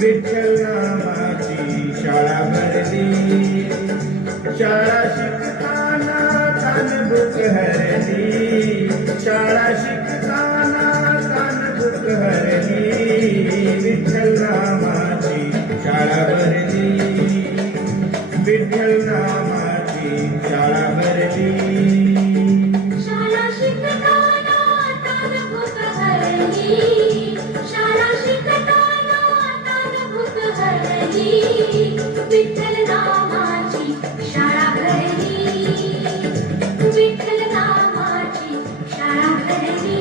विठ्ठल नामाची शाळा भरली, शाळा शिकताना कानबुक हरली, शाळा शिकताना कानबुक हरली, विठ्ठल नामाची शाळा भरली, विठ्ठल नामाची शाळा भरली. शाळा शिकताना कानबुक हरली, शाळा शिकताना कानबुक हरली, विठ्ठल नामाची शाळा भरली, विठ्ठल नामाची शाळा भरली.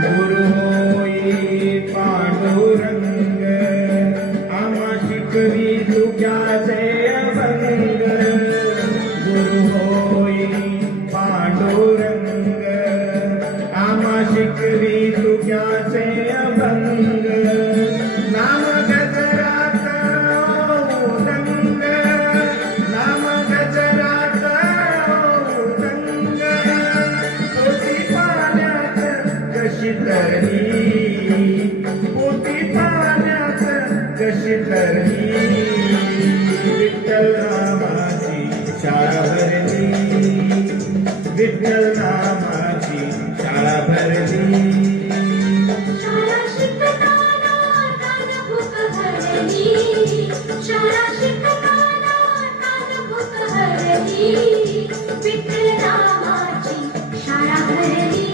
गुरु होई पांडुरंग, आम्हा शिकवी तुझ्याचे अभंग. गुरु होई पांडुरंग, आम्हा शिकवी तुझ्याचे अभंग. नाम गजरात औदंग, नाम गजरात औदंग, पोथी पाण्यात कशी तरली, पोथी पाण्यात कशी तरली, विठ्ठल नामाची शाळा भरली, विठ्ठल नामाची शाळा भरली. शाळा शिकताना कानबुक हरली, शाळा शिकताना कानबुक हरली, विठ्ठल नामाची शाळा भरली,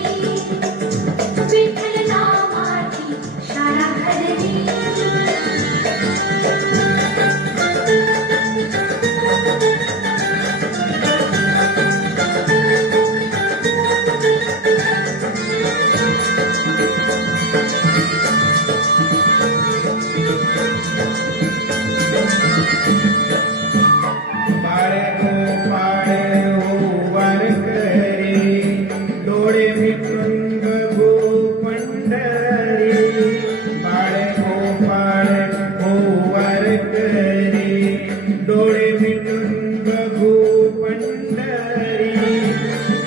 विठ्ठल नामाची शाळा भरली. बाळे गोपाळ ओवार करे, डोळे मिटून बघू पंढरी. बाळे गोपाळ ओवार करे, डोळे मिटून बघू पंढरी.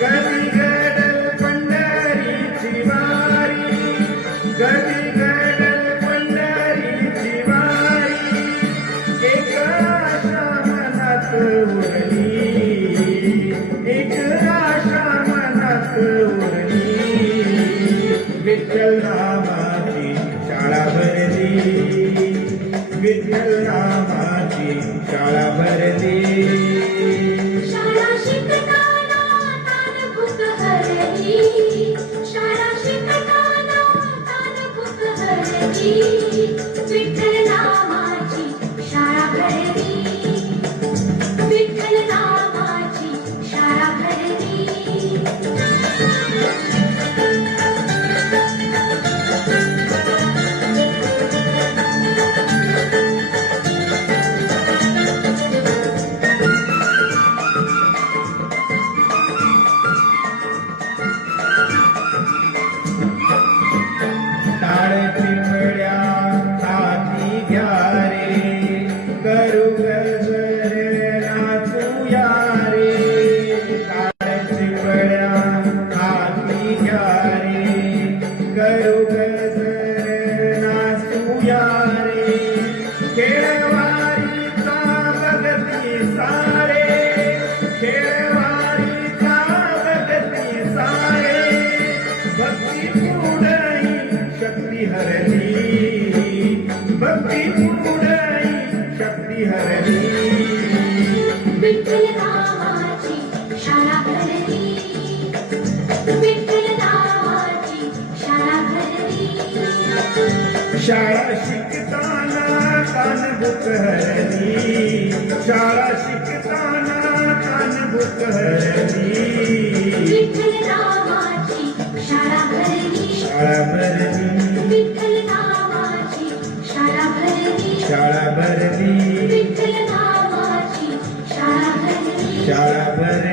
कधी घडल पंढरीची वारी, कधी घडल पंढरीची वारी, एक आशा मनात उरली, एक आशा मनात उरली, विठ्ठल नामाची शाळा भरली, विठ्ठल नामाची शाळा भरली. शाळा शिकताना कानबुक हरली, शाळा शिकताना कानबुक हरली, विठ्ठल नामाची शाळा भरली, विठ्ठल नामाची शाळा भरली. टाळ चिमड्या हाती घ्या रे, करू गजर नाचूया रे. टाळ चिमड्या हाती घ्या रे, करू गजर नाचूया रे. खेळवारीचा बघती सारे, खेळवारीचा बघती सारे, भक्ती पुढई शक्ती हरली, भक्ती पुढई शक्ती हरली. विठ्ठल नामाची शाळा भरली, विठ्ठल नामाची शाळा भरली. शाळा शिकताना कानबुक हरली, शाळा शिकताना कानबुक हरली, विठ्ठल नामाची शाळा भरली, शाळा भरली, विठ्ठल नामाची शाळा भरली, शाळा भरली, विठ्ठल नामाची शाळा भरली. शाळा भरली.